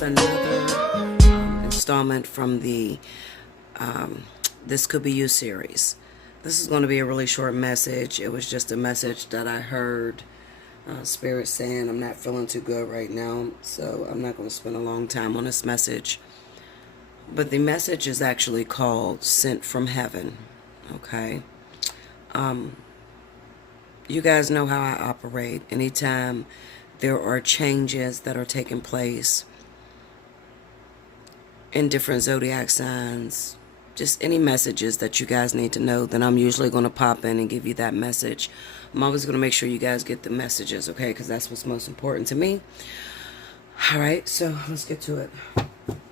just another installment from the This Could Be You series. This is going to be a really short message. It was just a message that I heard Spirit saying I'm not feeling too good right now, so I'm not going to spend a long time on this message. But the message is actually called Sent from Heaven. Okay? You guys know how I operate. Anytime there are changes that are taking place in different zodiac signs, just any messages that you guys need to know, then I'm usually going to pop in and give you that message. I'm always going to make sure you guys get the messages, okay? Because that's what's most important to me. All right, so let's get to it.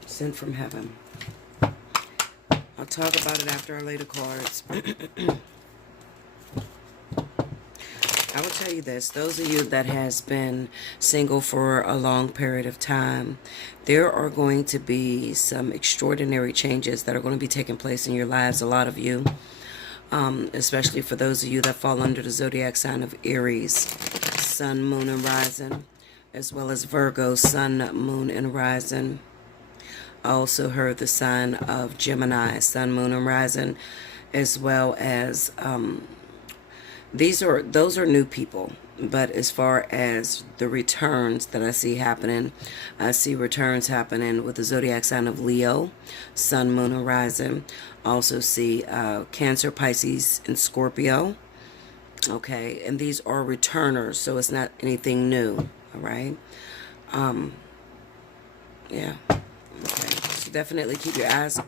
Sent from Heaven. I'll talk about it after I lay the cards. I will tell you this, those of you that has been single for a long period of time, there are going to be some extraordinary changes that are going to be taking place in your lives, a lot of you, especially for those of you that fall under the zodiac sign of Aries, Sun, Moon, and Rising, as well as Virgo, Sun, Moon, and Rising. I also heard the sign of Gemini, Sun, Moon, and Rising, as well as those are new people. But as far as the returns that I see happening, I see returns happening with the zodiac sign of Leo, Sun, Moon, and Rising. I also see Cancer, Pisces, and Scorpio. Okay, and these are returners, so it's not anything new. All right. Yeah. Okay. So definitely keep your eyes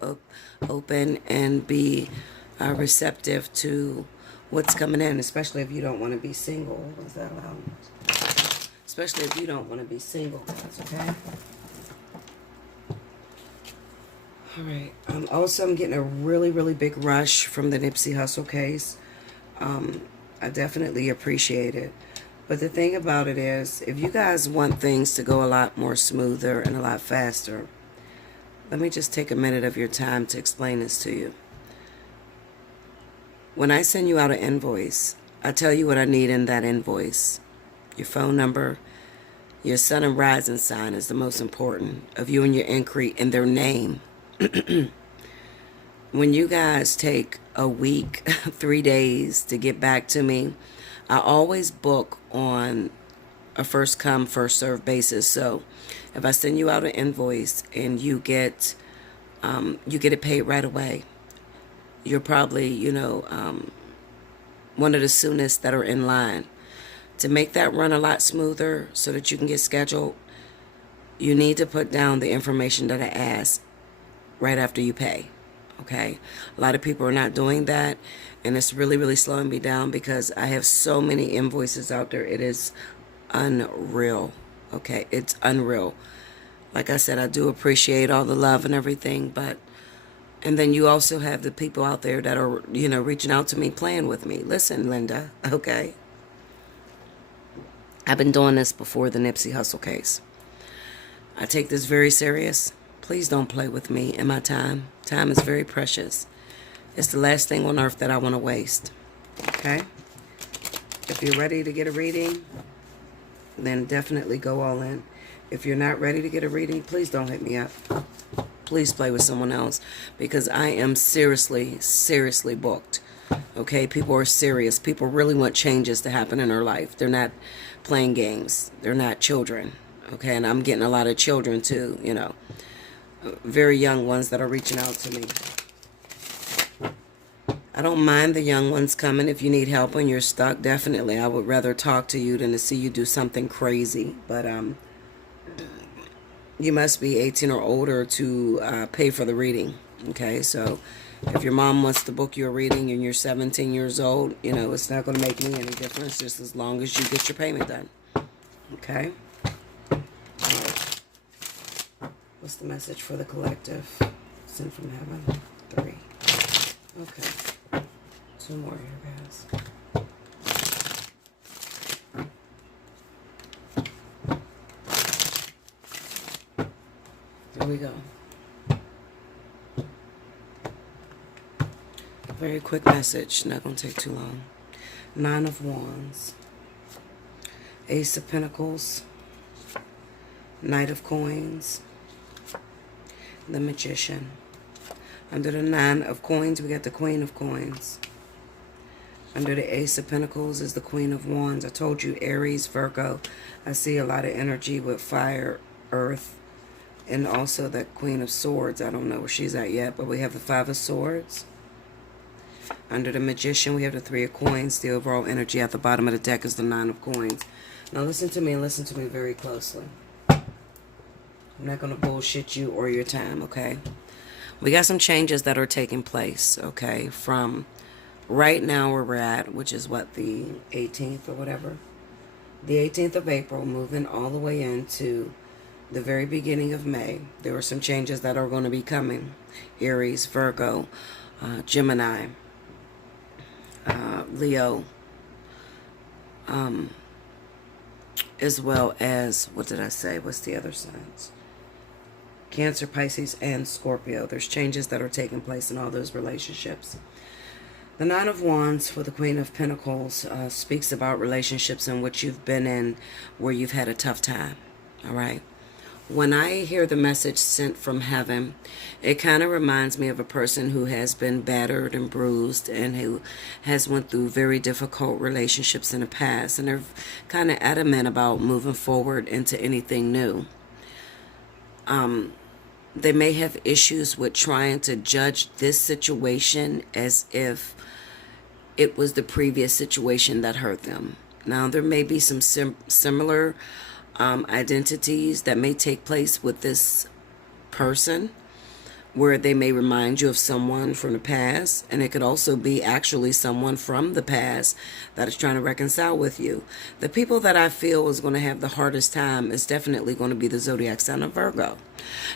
open and be receptive to what's coming in, especially if you don't want to be single. Was that loud? Especially if you don't want to be single, guys, okay? All right. Also, I'm getting a really, really big rush from the Nipsey Hussle case. I definitely appreciate it. But the thing about it is, if you guys want things to go a lot more smoother and a lot faster, let me just take a minute of your time to explain this to you. When I send you out an invoice, I tell you what I need in that invoice. Your phone number, your sun and rising sign is the most important, of you and your inquiry, and their name. When you guys take a week, 3 days to get back to me, I always book on a first come, first served basis. So if I send you out an invoice and you get it paid right away, you're probably, one of the soonest that are in line. To make that run a lot smoother so that you can get scheduled, you need to put down the information that I ask right after you pay. Okay? A lot of people are not doing that, and it's really, really slowing me down because I have so many invoices out there. It is unreal. Okay? It's unreal. Like I said, I do appreciate all the love and everything, but and then you also have the people out there that are, reaching out to me, playing with me. Listen, Linda, okay? I've been doing this before the Nipsey Hussle case. I take this very serious. Please don't play with me and my time. Time is very precious. It's the last thing on earth that I want to waste, okay? If you're ready to get a reading, then definitely go all in. If you're not ready to get a reading, please don't hit me up. Please play with someone else, because I am seriously, seriously booked. Okay, people are serious. People really want changes to happen in their life. They're not playing games. They're not children. Okay, and I'm getting a lot of children too, very young ones that are reaching out to me. I don't mind the young ones coming if you need help and you're stuck. Definitely, I would rather talk to you than to see you do something crazy. But you must be 18 or older to pay for the reading. Okay, so if your mom wants to book you a reading and you're 17 years old, it's not going to make me any difference, just as long as you get your payment done. Okay? What's the message for the collective? Sent from Heaven. 3. Okay. 2 more here, guys. Here we go. Very quick message. Not going to take too long. 9 of Wands. Ace of Pentacles. Knight of Coins. the Magician. Under the Nine of Coins, we got the Queen of Coins. Under the Ace of Pentacles is the Queen of Wands. I told you, Aries, Virgo. I see a lot of energy with fire, earth, and also that Queen of Swords. I don't know where she's at yet, but we have the Five of Swords. Under the Magician, we have the Three of Coins. The overall energy at the bottom of the deck is the Nine of Coins. Now listen to me and listen to me very closely. I'm not going to bullshit you or your time, okay? We got some changes that are taking place, okay, from right now where we're at, which is what, the 18th or whatever? The 18th of April, moving all the way into the very beginning of May. There are some changes that are going to be coming. Aries, Virgo, Gemini, Leo, as well as, what did I say? What's the other signs? Cancer, Pisces, and Scorpio. There's changes that are taking place in all those relationships. The Nine of Wands for the Queen of Pentacles speaks about relationships in which you've been in where you've had a tough time. All right. When I hear the message sent from heaven, it kind of reminds me of a person who has been battered and bruised and who has went through very difficult relationships in the past, and they're kind of adamant about moving forward into anything new. They may have issues with trying to judge this situation as if it was the previous situation that hurt them. Now, there may be some similar identities that may take place with this person, where they may remind you of someone from the past, and it could also be actually someone from the past that is trying to reconcile with you. The people that I feel is going to have the hardest time is definitely going to be the zodiac sign of Virgo.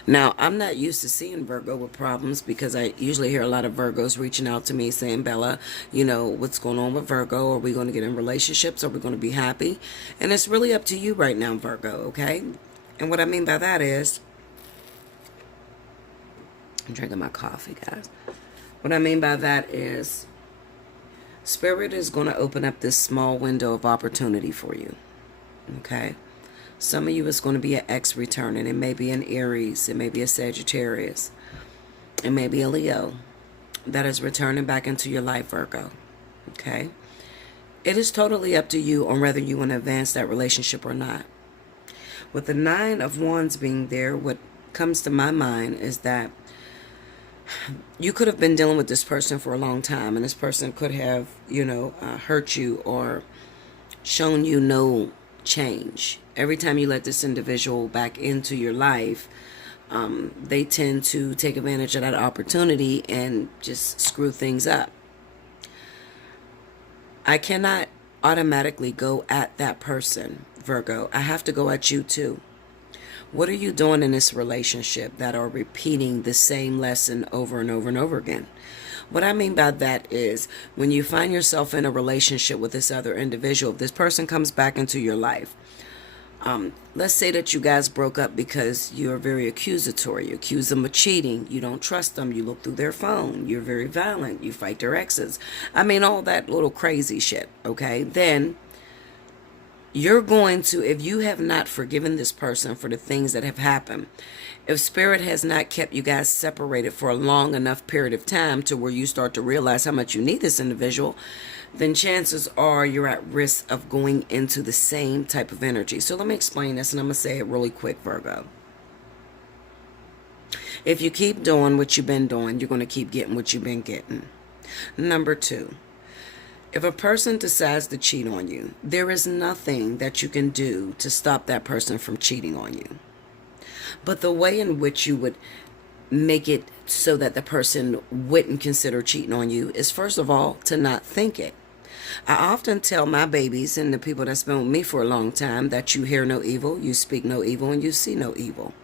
Now, I'm not used to seeing Virgo with problems because I usually hear a lot of Virgos reaching out to me saying, Bella, you know, what's going on with Virgo? Are we going to get in relationships? Are we going to be happy? And it's really up to you right now, Virgo, okay? And what I mean by that is, I'm drinking my coffee, guys. What I mean by that is, Spirit is going to open up this small window of opportunity for you. Okay? Some of you is going to be an ex returning. It may be an Aries. It may be a Sagittarius. It may be a Leo that is returning back into your life, Virgo. Okay? It is totally up to you on whether you want to advance that relationship or not. With the Nine of Wands being there, what comes to my mind is that you could have been dealing with this person for a long time, and this person could have, hurt you or shown you no change. Every time you let this individual back into your life, they tend to take advantage of that opportunity and just screw things up. I cannot automatically go at that person, Virgo. I have to go at you too. What are you doing in this relationship that are repeating the same lesson over and over and over again? What I mean by that is, when you find yourself in a relationship with this other individual, if this person comes back into your life, let's say that you guys broke up because you're very accusatory. You accuse them of cheating. You don't trust them. You look through their phone. You're very violent. You fight their exes. I mean, all that little crazy shit, okay? Then you're going to, if you have not forgiven this person for the things that have happened, if Spirit has not kept you guys separated for a long enough period of time to where you start to realize how much you need this individual, then chances are you're at risk of going into the same type of energy. So let me explain this, and I'm going to say it really quick, Virgo. If you keep doing what you've been doing, you're going to keep getting what you've been getting. Number two, if a person decides to cheat on you, there is nothing that you can do to stop that person from cheating on you. But the way in which you would make it so that the person wouldn't consider cheating on you is, first of all, to not think it. I often tell my babies and the people that's been with me for a long time that you hear no evil, you speak no evil, and you see no evil.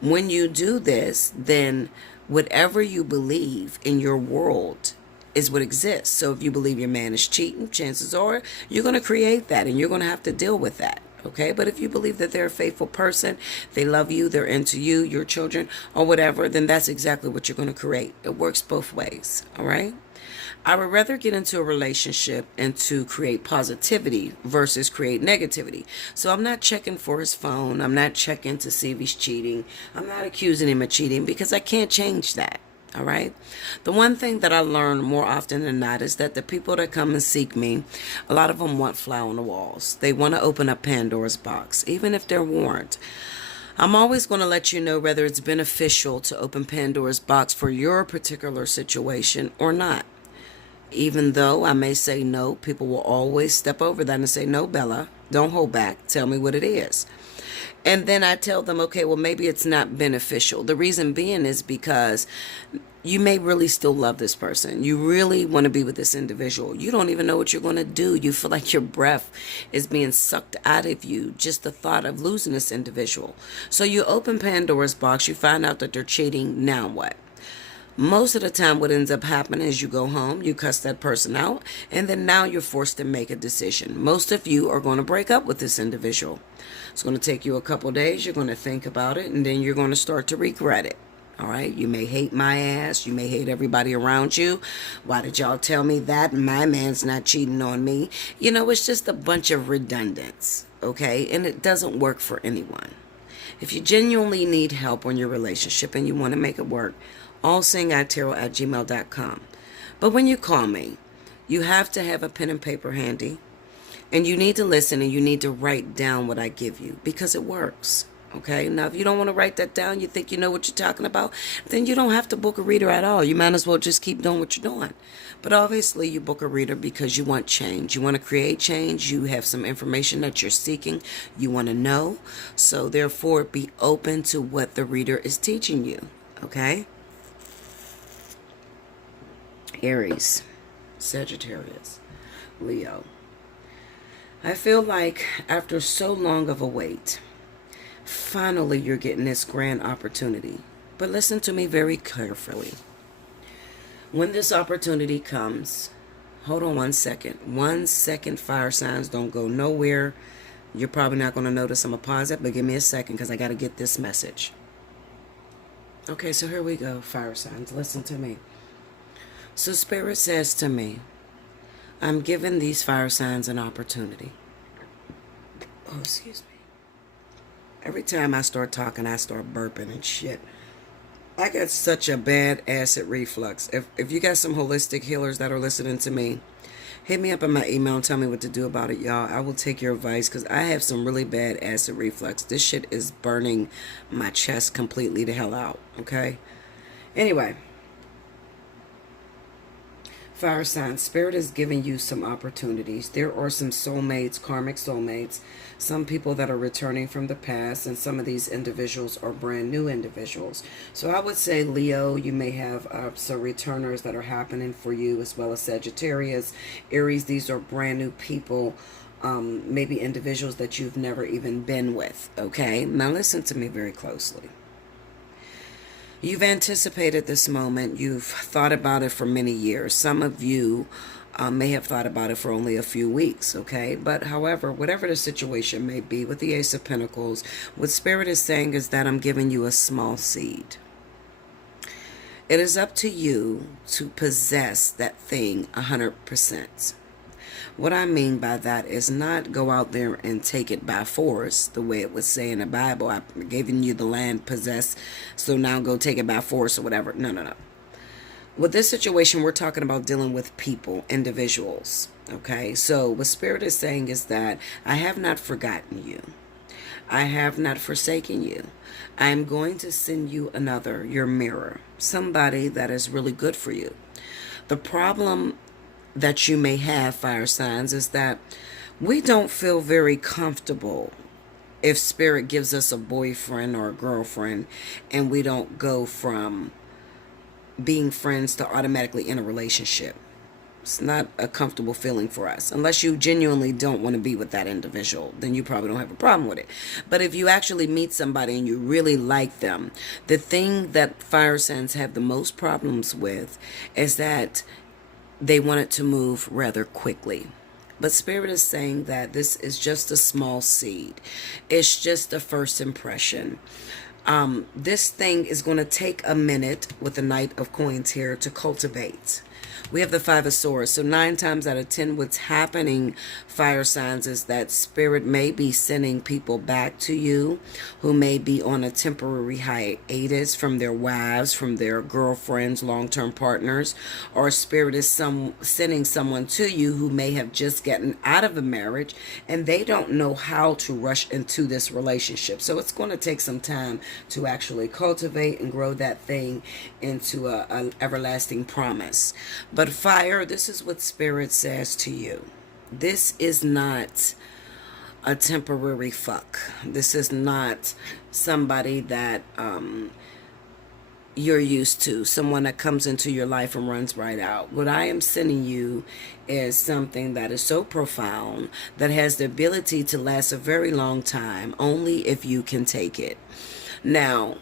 When you do this, then whatever you believe in your world is what exists. So if you believe your man is cheating, chances are you're going to create that, and you're going to have to deal with that. Okay, but if you believe that they're a faithful person, they love you, they're into you, your children, or whatever, then that's exactly what you're going to create. It works both ways. All right. I would rather get into a relationship and to create positivity versus create negativity. So I'm not checking for his phone. I'm not checking to see if he's cheating. I'm not accusing him of cheating because I can't change that. All right. The one thing that I learn more often than not is that the people that come and seek me, a lot of them want fly on the walls. They want to open up Pandora's box, even if they're warned. I'm always going to let you know whether it's beneficial to open Pandora's box for your particular situation or not. Even though I may say no, people will always step over that and say, no, Bella, don't hold back. Tell me what it is. And then I tell them, okay, well, maybe it's not beneficial. The reason being is because you may really still love this person. You really want to be with this individual. You don't even know what you're going to do. You feel like your breath is being sucked out of you, just the thought of losing this individual. So you open Pandora's box, you find out that they're cheating. Now what? Most of the time what ends up happening is you go home, you cuss that person out, and then now you're forced to make a decision. Most of you are going to break up with this individual. It's going to take you a couple days. You're going to think about it, and then you're going to start to regret it. All right? You may hate my ass. You may hate everybody around you. Why did y'all tell me that? My man's not cheating on me. You know, it's just a bunch of redundance, okay? And it doesn't work for anyone. If you genuinely need help on your relationship and you want to make it work, Allseeingeyetarot@gmail.com. But when you call me, you have to have a pen and paper handy, and you need to listen and you need to write down what I give you because it works. Okay, now if you don't want to write that down, you think you know what you're talking about, then you don't have to book a reader at all. You might as well just keep doing what you're doing. But obviously you book a reader because you want change. You want to create change. You have some information that you're seeking. You want to know. So therefore be open to what the reader is teaching you. Okay? Aries, Sagittarius, Leo. I feel like after so long of a wait, finally you're getting this grand opportunity. But listen to me very carefully. When this opportunity comes, hold on 1 second. 1 second, fire signs, don't go nowhere. You're probably not going to notice I'm going to pause it, but give me a second because I got to get this message. Okay, so here we go, fire signs. Listen to me. So Spirit says to me, I'm giving these fire signs an opportunity. Oh, excuse me. Every time I start talking, I start burping and shit. I got such a bad acid reflux. If you got some holistic healers that are listening to me, hit me up in my email and tell me what to do about it, y'all. I will take your advice because I have some really bad acid reflux. This shit is burning my chest completely the hell out, okay? Anyway. Fire sign, Spirit is giving you some opportunities. There are some soulmates, karmic soulmates, some people that are returning from the past, and some of these individuals are brand new individuals. So I would say, Leo, you may have some returners that are happening for you, as well as Sagittarius. Aries, these are brand new people, maybe individuals that you've never even been with, okay? Now listen to me very closely. You've anticipated this moment. You've thought about it for many years. Some of you may have thought about it for only a few weeks, okay? But however, whatever the situation may be, with the Ace of Pentacles, what Spirit is saying is that I'm giving you a small seed. It is up to you to possess that thing 100%. What I mean by that is not go out there and take it by force, the way it would say in the Bible. I've given you the land, possess, so now go take it by force or whatever. No. With this situation, we're talking about dealing with people, individuals, okay? So what Spirit is saying is that I have not forgotten you. I have not forsaken you. I am going to send you another, your mirror, somebody that is really good for you. The problem that you may have, fire signs, is that we don't feel very comfortable if Spirit gives us a boyfriend or a girlfriend and we don't go from being friends to automatically in a relationship. It's not a comfortable feeling for us. Unless you genuinely don't want to be with that individual, then you probably don't have a problem with it. But if you actually meet somebody and you really like them, the thing that fire signs have the most problems with is that they want it to move rather quickly. But Spirit is saying that this is just a small seed. It's just the first impression. This thing is going to take a minute with the Knight of Coins here to cultivate. We have the Five of Swords. So 9 times out of 10, what's happening, fire signs, is that Spirit may be sending people back to you who may be on a temporary hiatus from their wives, from their girlfriends, long-term partners, or Spirit is sending someone to you who may have just gotten out of a marriage and they don't know how to rush into this relationship. So it's going to take some time to actually cultivate and grow that thing into an everlasting promise. But fire, this is what Spirit says to you. This is not a temporary fuck. This is not somebody that you're used to, someone that comes into your life and runs right out. What I am sending you is something that is so profound, that has the ability to last a very long time, only if you can take it. Now,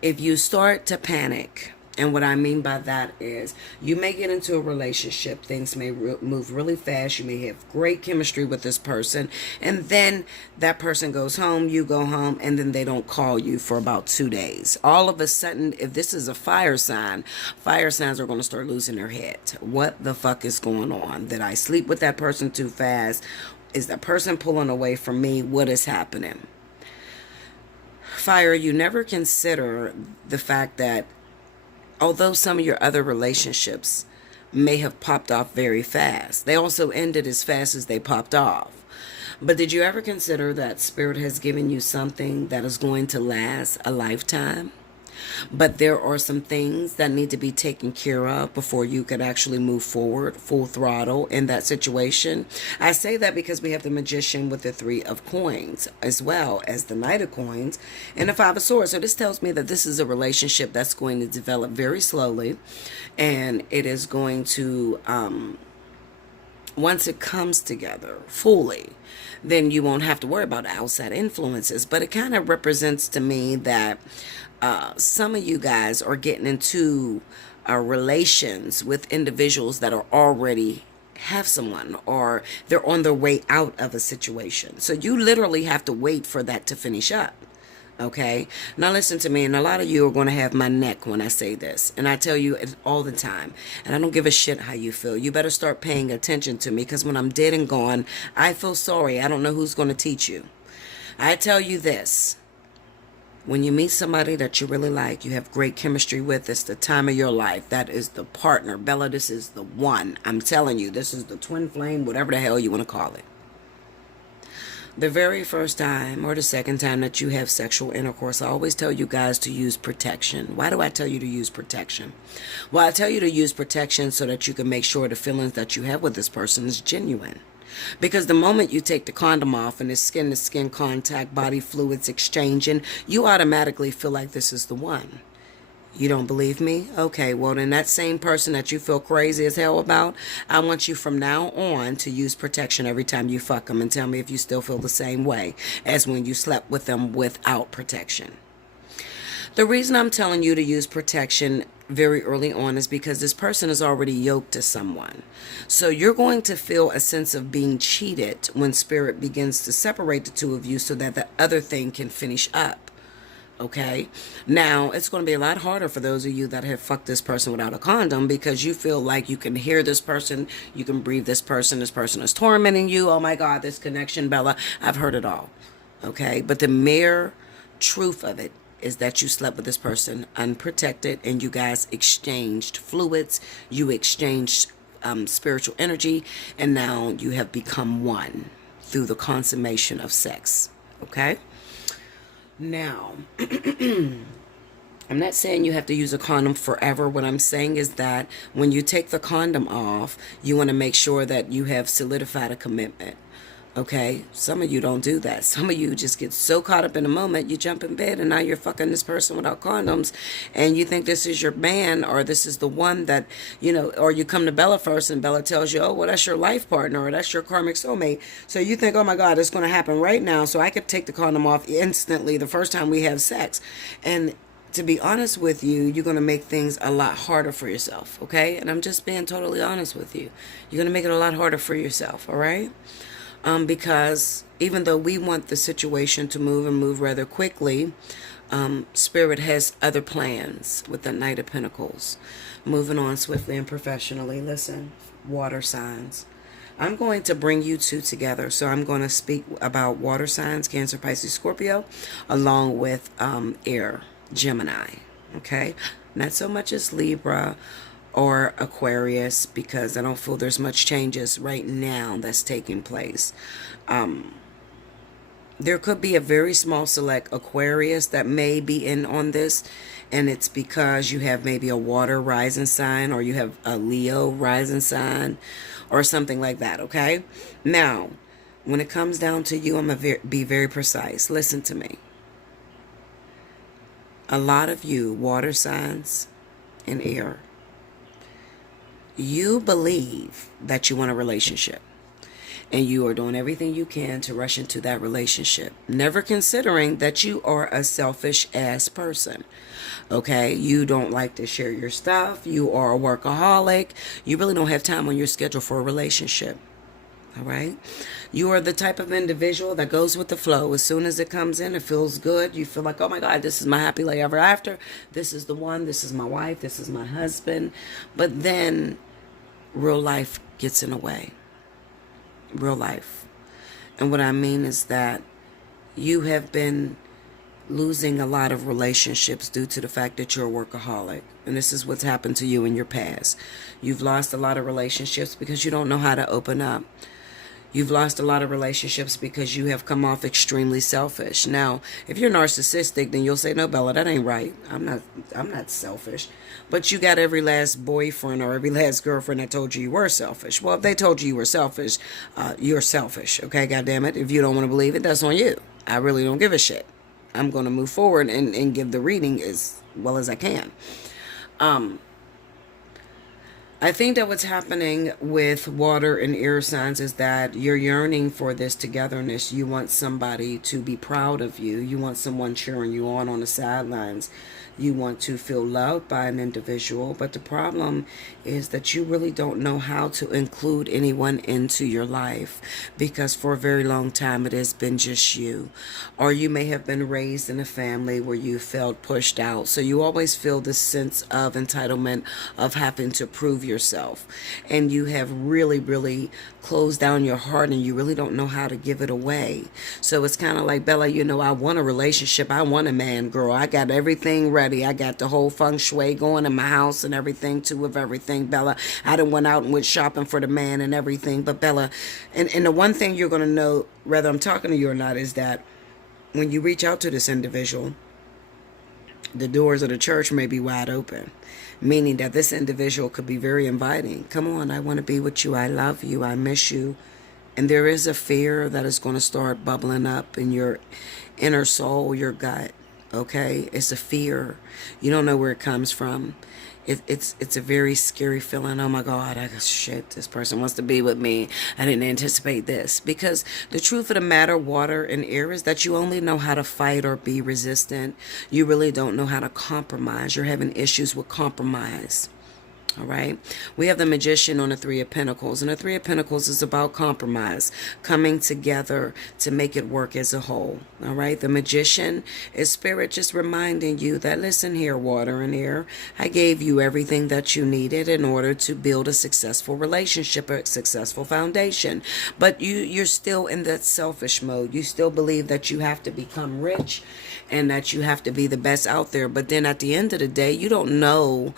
if you start to panic, and what I mean by that is you may get into a relationship. Things may move really fast. You may have great chemistry with this person. And then that person goes home, you go home, and then they don't call you for about 2 days. All of a sudden, if this is a fire sign, fire signs are going to start losing their head. What the fuck is going on? Did I sleep with that person too fast? Is that person pulling away from me? What is happening? Fire, you never consider the fact that although some of your other relationships may have popped off very fast, they also ended as fast as they popped off. But did you ever consider that Spirit has given you something that is going to last a lifetime? But there are some things that need to be taken care of before you can actually move forward full throttle in that situation. I say that because we have the Magician with the Three of Coins, as well as the Knight of Coins and the Five of Swords. So this tells me that this is a relationship that's going to develop very slowly, and it is going to, once it comes together fully, then you won't have to worry about outside influences. But it kind of represents to me that some of you guys are getting into relations with individuals that are already have someone, or they're on their way out of a situation. So you literally have to wait for that to finish up. Okay, now listen to me, and a lot of you are going to have my neck when I say this, and I tell you it all the time, and I don't give a shit how you feel. You better start paying attention to me, because when I'm dead and gone, I feel sorry. I don't know who's going to teach you. I tell you this: when you meet somebody that you really like, you have great chemistry with, it's the time of your life. That is the partner. Bella, this is the one. I'm telling you, this is the twin flame, whatever the hell you want to call it. The very first time or the second time that you have sexual intercourse, I always tell you guys to use protection. Why do I tell you to use protection? Well, I tell you to use protection so that you can make sure the feelings that you have with this person is genuine. Because the moment you take the condom off and it's skin-to-skin contact, body fluids exchanging, you automatically feel like this is the one. You don't believe me? Okay, well then that same person that you feel crazy as hell about, I want you from now on to use protection every time you fuck them, and tell me if you still feel the same way as when you slept with them without protection. The reason I'm telling you to use protection very early on is because this person is already yoked to someone. So you're going to feel a sense of being cheated when Spirit begins to separate the two of you so that the other thing can finish up. Okay, now it's going to be a lot harder for those of you that have fucked this person without a condom, because you feel like you can hear this person, you can breathe this person is tormenting you. Oh my God, this connection, Bella, I've heard it all. Okay, but the mere truth of it is that you slept with this person unprotected, and you guys exchanged fluids, you exchanged spiritual energy, and now you have become one through the consummation of sex. Okay. Now, I'm not saying you have to use a condom forever. What I'm saying is that when you take the condom off, you want to make sure that you have solidified a commitment. Okay? Some of you don't do that. Some of you just get so caught up in the moment, you jump in bed and now you're fucking this person without condoms, and you think this is your man, or this is the one that, you know, or you come to Bella first and Bella tells you, oh, well, that's your life partner, or that's your karmic soulmate. So you think, oh my God, it's going to happen right now, so I could take the condom off instantly the first time we have sex. And to be honest with you, you're going to make things a lot harder for yourself, okay? And I'm just being totally honest with you. You're going to make it a lot harder for yourself, all right? Because even though we want the situation to move and move rather quickly, Spirit has other plans with the Knight of Pentacles. Moving on swiftly and professionally. Listen, water signs. I'm going to bring you two together. So I'm going to speak about water signs, Cancer, Pisces, Scorpio, along with air, Gemini. Okay? Not so much as Libra or Aquarius, because I don't feel there's much changes right now that's taking place. There could be a very small select Aquarius that may be in on this, and it's because you have maybe a water rising sign, or you have a Leo rising sign, or something like that, okay? Now, when it comes down to you, I'm going to be very precise. Listen to me. A lot of you, water signs and air, you believe that you want a relationship. And you are doing everything you can to rush into that relationship, never considering that you are a selfish ass person. Okay, you don't like to share your stuff. You are a workaholic. You really don't have time on your schedule for a relationship. All right, you are the type of individual that goes with the flow. As soon as it comes in, it feels good. You feel like, oh my God, this is my happy life ever after. This is the one. This is my wife. This is my husband. But then real life gets in the way. Real life. And what I mean is that you have been losing a lot of relationships due to the fact that you're a workaholic. And this is what's happened to you in your past. You've lost a lot of relationships because you don't know how to open up. You've lost a lot of relationships because you have come off extremely selfish. Now, if you're narcissistic, then you'll say, no, Bella, that ain't right. I'm not selfish. But you got every last boyfriend or every last girlfriend that told you were selfish. Well, if they told you were selfish, you're selfish. Okay, goddamn it. If you don't want to believe it, that's on you. I really don't give a shit. I'm going to move forward and give the reading as well as I can. I think that what's happening with water and air signs is that you're yearning for this togetherness. You want somebody to be proud of you. You want someone cheering you on the sidelines. You want to feel loved by an individual. But the problem is that you really don't know how to include anyone into your life, because for a very long time it has been just you. Or you may have been raised in a family where you felt pushed out. So you always feel this sense of entitlement of having to prove yourself. And you have really closed down your heart, and you really don't know how to give it away. So it's kind of like, Bella, I want a relationship. I want a man, girl. I got everything ready. I got the whole feng shui going in my house and everything too, of everything, Bella. I done went out and went shopping for the man and everything. But Bella, and the one thing you're going to know, whether I'm talking to you or not, is that when you reach out to this individual, the doors of the church may be wide open, meaning that this individual could be very inviting. Come on, I want to be with you. I love you. I miss you. And there is a fear that is going to start bubbling up in your inner soul, your gut. Okay? It's a fear. You don't know where it comes from. It's a very scary feeling. Oh my God, shit, this person wants to be with me. I didn't anticipate this. Because the truth of the matter, water and air, is that you only know how to fight or be resistant. You really don't know how to compromise. You're having issues with compromise. All right. We have the Magician on the Three of Pentacles. And the Three of Pentacles is about compromise, coming together to make it work as a whole. All right. The Magician is Spirit just reminding you that, listen here, water and air, I gave you everything that you needed in order to build a successful relationship, a successful foundation. But you're still in that selfish mode. You still believe that you have to become rich and that you have to be the best out there. But then at the end of the day, you don't know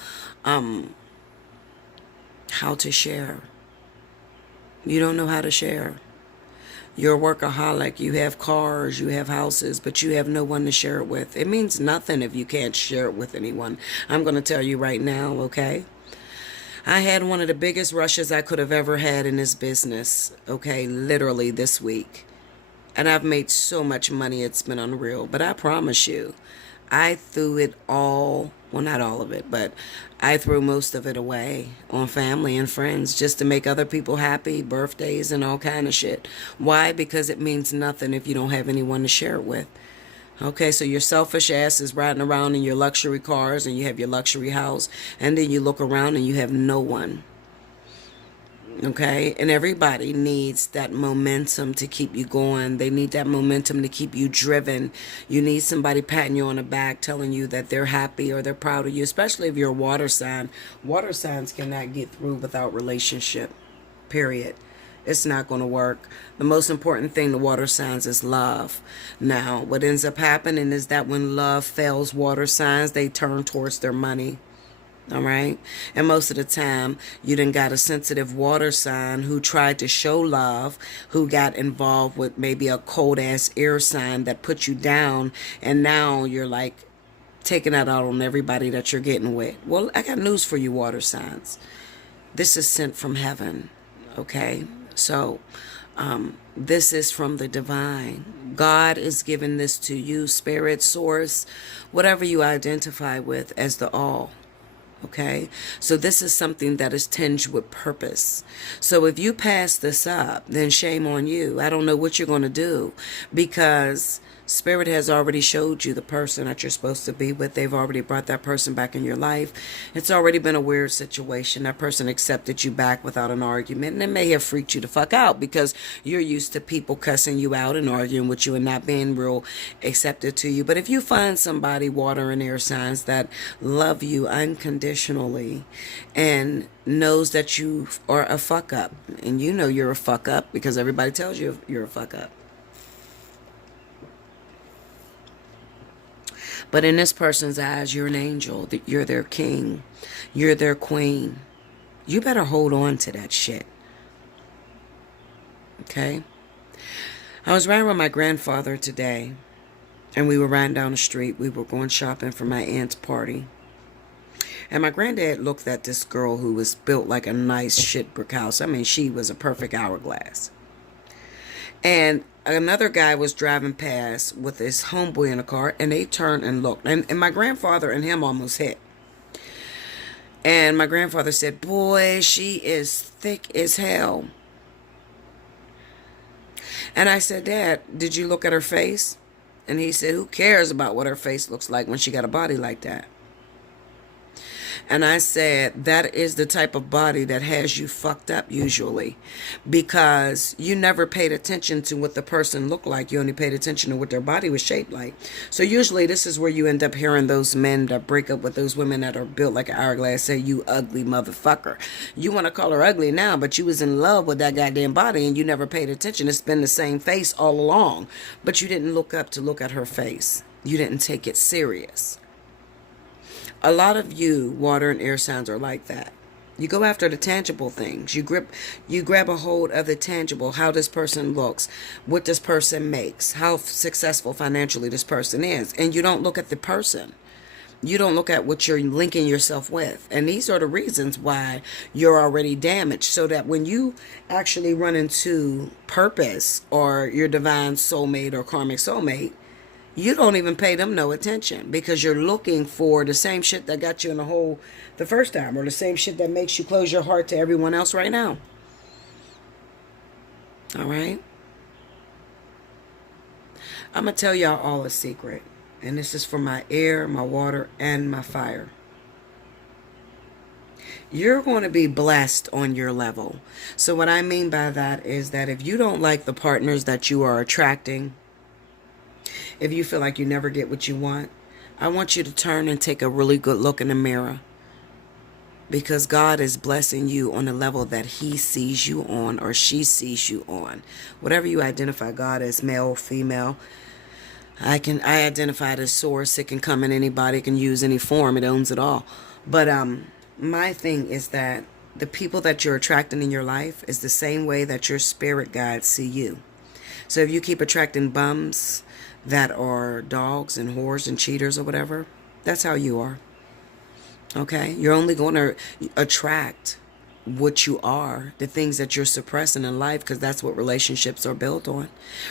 how to share. You don't know how to share. You're a workaholic. You have cars, you have houses, but you have no one to share it with. It means nothing if you can't share it with anyone. I'm going to tell you right now, okay? I had one of the biggest rushes I could have ever had in this business, okay, literally this week. And I've made so much money, it's been unreal. But I promise you, I threw it all, well, not all of it, but I threw most of it away on family and friends just to make other people happy, birthdays and all kind of shit. Why? Because it means nothing if you don't have anyone to share it with. Okay, so your selfish ass is riding around in your luxury cars and you have your luxury house, and then you look around and you have no one. Okay, and everybody needs that momentum to keep you going. They need that momentum to keep you driven. You need somebody patting you on the back, telling you that they're happy or they're proud of you, especially if you're a water sign. Water signs cannot get through without relationship, period. It's not going to work. The most important thing to water signs is love. Now, what ends up happening is that when love fails water signs, they turn towards their money. All right. And most of the time, you done got a sensitive water sign who tried to show love, who got involved with maybe a cold ass air sign that put you down. And now you're like taking that out on everybody that you're getting with. Well, I got news for you, water signs. This is sent from heaven. Okay. So, this is from the divine. God is giving this to you, spirit, source, whatever you identify with as the all. Okay, so this is something that is tinged with purpose. So if you pass this up, then shame on you. I don't know what you're going to do, because Spirit has already showed you the person that you're supposed to be with. They've already brought that person back in your life. It's already been a weird situation. That person accepted you back without an argument, and it may have freaked you the fuck out because you're used to people cussing you out and arguing with you and not being real accepted to you. But if you find somebody, water and air signs, that love you unconditionally and knows that you are a fuck up, and you know you're a fuck up because everybody tells you you're a fuck up. But in this person's eyes, you're an angel. You're their king. You're their queen. You better hold on to that shit. Okay? I was riding with my grandfather today, and we were riding down the street. We were going shopping for my aunt's party. And my granddad looked at this girl who was built like a nice shit brick house. I mean, she was a perfect hourglass. And another guy was driving past with his homeboy in a car, and they turned and looked. And my grandfather and him almost hit. And my grandfather said, "Boy, she is thick as hell." And I said, "Dad, did you look at her face?" And he said, "Who cares about what her face looks like when she got a body like that?" And I said, that is the type of body that has you fucked up usually, because you never paid attention to what the person looked like. You only paid attention to what their body was shaped like. So usually this is where you end up hearing those men that break up with those women that are built like an hourglass say, "You ugly motherfucker." You want to call her ugly now, but you was in love with that goddamn body and you never paid attention. It's been the same face all along, but you didn't look up to look at her face. You didn't take it serious. A lot of you, water and air signs, are like that. You go after the tangible things. You grab a hold of the tangible, how this person looks, what this person makes, how successful financially this person is. And you don't look at the person. You don't look at what you're linking yourself with. And these are the reasons why you're already damaged. So that when you actually run into purpose or your divine soulmate or karmic soulmate, you don't even pay them no attention, because you're looking for the same shit that got you in the hole the first time, or the same shit that makes you close your heart to everyone else right now. All right? I'm going to tell y'all all a secret. And this is for my air, my water, and my fire. You're going to be blessed on your level. So what I mean by that is that if you don't like the partners that you are attracting, if you feel like you never get what you want, I want you to turn and take a really good look in the mirror, because God is blessing you on the level that he sees you on, or she sees you on. Whatever you identify God as, male or female, I identify it as source. It can come in anybody, it can use any form, it owns it all. But my thing is that the people that you're attracting in your life is the same way that your spirit guides see you. So if you keep attracting bums that are dogs and whores and cheaters or whatever, that's how you are. Okay? You're only going to attract what you are, the things that you're suppressing in life, because that's what relationships are built on.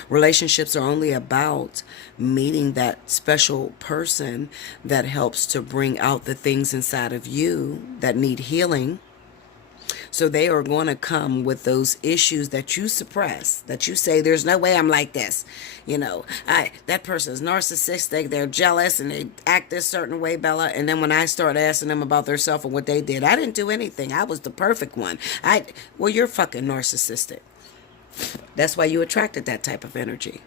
Relationships are only about meeting that special person that helps to bring out the things inside of you that need healing, So they are going to come with those issues that you suppress, that you say, there's no way I'm like this. You know, that person is narcissistic, they're jealous, and they act this certain way, Bella. And then when I start asking them about themselves and what they did, I didn't do anything. I was the perfect one. Well, you're fucking narcissistic. That's why you attracted that type of energy.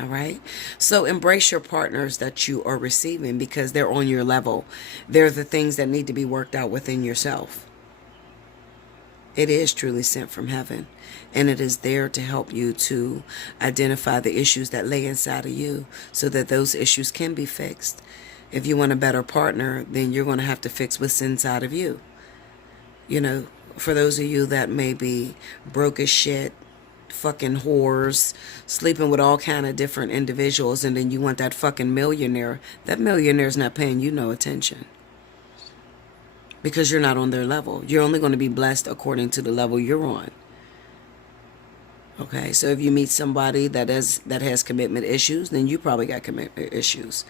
All right. So embrace your partners that you are receiving because they're on your level. They're the things that need to be worked out within yourself. It is truly sent from heaven, and it is there to help you to identify the issues that lay inside of you so that those issues can be fixed. If you want a better partner, then you're going to have to fix what's inside of you. You know, for those of you that may be broke as shit, fucking whores, sleeping with all kind of different individuals, and then you want that fucking millionaire, that millionaire's not paying you no attention because you're not on their level. You're only going to be blessed according to the level you're on. Okay, so if you meet somebody that has commitment issues, then you probably got commitment issues.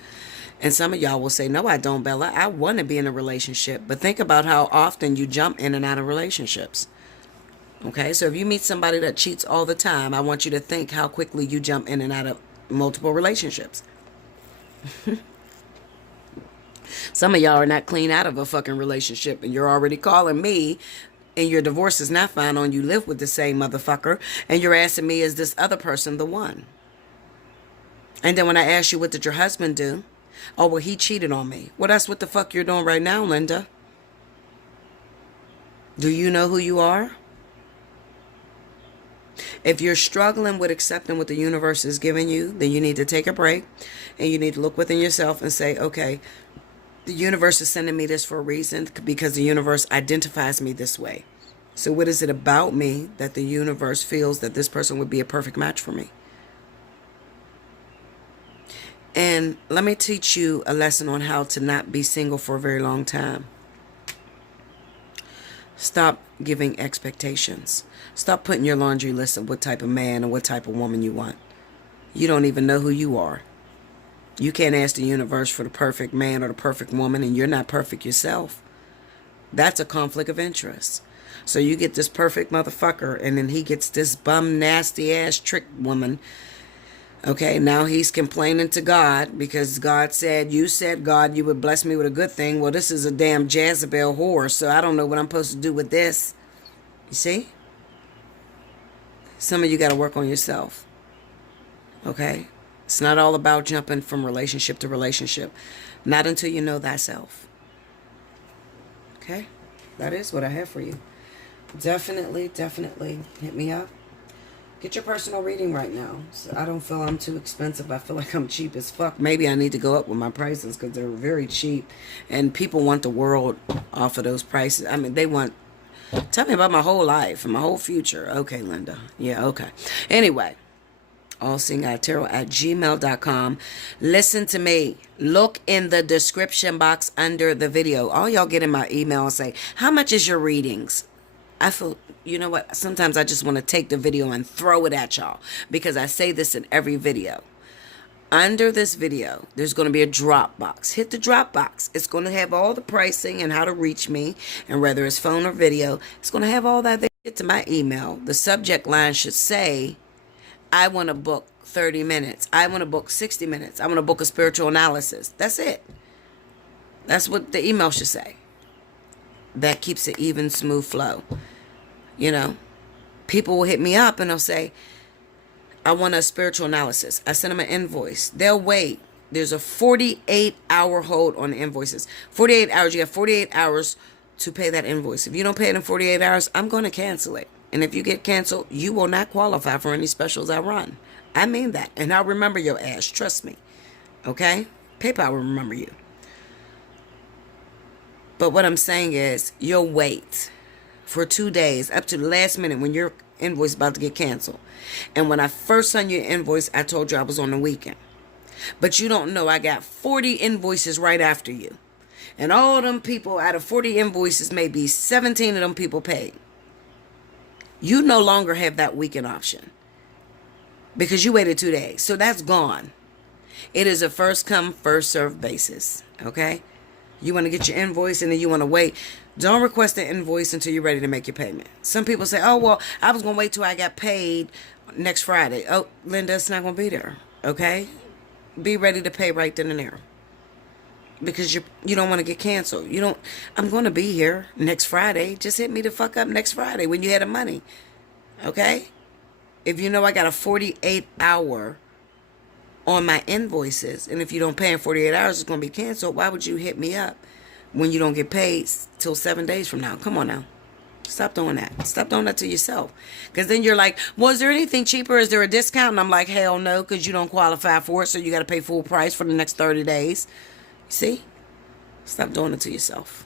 And some of y'all will say, no, I don't, Bella. I want to be in a relationship. But think about how often you jump in and out of relationships. Okay, so if you meet somebody that cheats all the time, I want you to think how quickly you jump in and out of multiple relationships. Some of y'all are not clean out of a fucking relationship, and you're already calling me, and your divorce is not final, and you live with the same motherfucker, and you're asking me, is this other person the one? And then when I ask you, what did your husband do? Oh, well, he cheated on me. Well, that's what the fuck you're doing right now, Linda. Do you know who you are? If you're struggling with accepting what the universe is giving you, then you need to take a break and you need to look within yourself and say, okay, the universe is sending me this for a reason because the universe identifies me this way. So what is it about me that the universe feels that this person would be a perfect match for me? And let me teach you a lesson on how to not be single for a very long time. Stop giving expectations. Stop putting your laundry list of what type of man and what type of woman you want. You don't even know who you are. You can't ask the universe for the perfect man or the perfect woman, and you're not perfect yourself. That's a conflict of interest. So you get this perfect motherfucker, and then he gets this bum, nasty ass trick woman. Okay, now he's complaining to God because God said, you said, God, you would bless me with a good thing. Well, this is a damn Jezebel whore, so I don't know what I'm supposed to do with this. You see? Some of you got to work on yourself. Okay? It's not all about jumping from relationship to relationship. Not until you know thyself. Okay? That is what I have for you. Definitely hit me up. Get your personal reading right now. So I don't feel I'm too expensive. I feel like I'm cheap as fuck. Maybe I need to go up with my prices because they're very cheap. And people want the world off of those prices. I mean, they want... Tell me about my whole life and my whole future. Okay, Linda. Yeah, okay. Anyway, Allseeingeyetarot@gmail.com. Listen to me. Look in the description box under the video. All y'all get in my email and say, how much is your readings? I feel, you know what? Sometimes I just want to take the video and throw it at y'all because I say this in every video. Under this video, there's going to be a drop box. Hit the drop box. It's going to have all the pricing and how to reach me, and whether it's phone or video, it's going to have all that. They get to my email. The subject line should say, I want to book 30 minutes. I want to book 60 minutes. I want to book a spiritual analysis. That's it. That's what the email should say. That keeps it even, smooth flow. You know, people will hit me up and they'll say, I want a spiritual analysis. I send them an invoice. They'll wait. There's a 48-hour hold on the invoices. 48 hours. You have 48 hours to pay that invoice. If you don't pay it in 48 hours, I'm going to cancel it. And if you get canceled, you will not qualify for any specials I run. I mean that. And I'll remember your ass. Trust me. Okay? PayPal will remember you. But what I'm saying is, you'll wait for 2 days up to the last minute when your invoice is about to get canceled. And when I first sent you an invoice, I told you I was on the weekend. But you don't know I got 40 invoices right after you. And all them people, out of 40 invoices, maybe 17 of them people paid. You no longer have that weekend option because you waited 2 days. So that's gone. It is a first come, first served basis. Okay? You want to get your invoice and then you want to wait. Don't request the invoice until you're ready to make your payment. Some people say, oh, well, I was going to wait till I got paid next Friday. Oh, Linda, it's not going to be there. Okay? Be ready to pay right then and there. Because you don't want to get canceled. I'm going to be here next Friday. Just hit me the fuck up next Friday when you had the money. Okay? If you know I got a 48 hour on my invoices, and if you don't pay in 48 hours, it's going to be canceled, why would you hit me up when you don't get paid till 7 days from now? Come on now. Stop doing that. Stop doing that to yourself. Because then you're like, well, is there anything cheaper? Is there a discount? And I'm like, hell no, because you don't qualify for it, so you got to pay full price for the next 30 days. See? Stop doing it to yourself.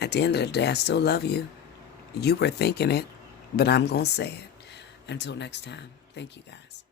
At the end of the day, I still love you. You were thinking it, but I'm going to say it. Until next time, thank you guys.